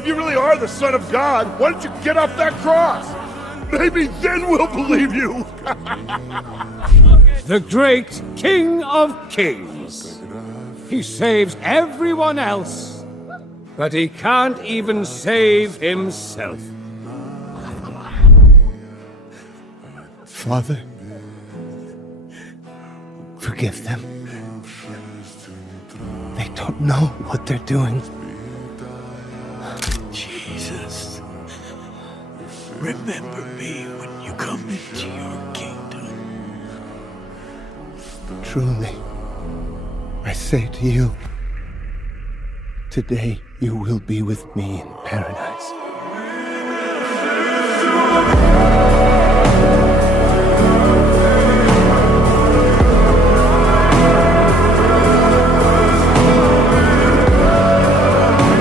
If you really are the Son of God, why don't you get off that cross? Maybe then we'll believe you. The great King of Kings. He saves everyone else, but he can't even save himself. Father, forgive them. They don't know what they're doing. Jesus, remember me when you come into your kingdom. Truly, I say to you, today you will be with me in paradise.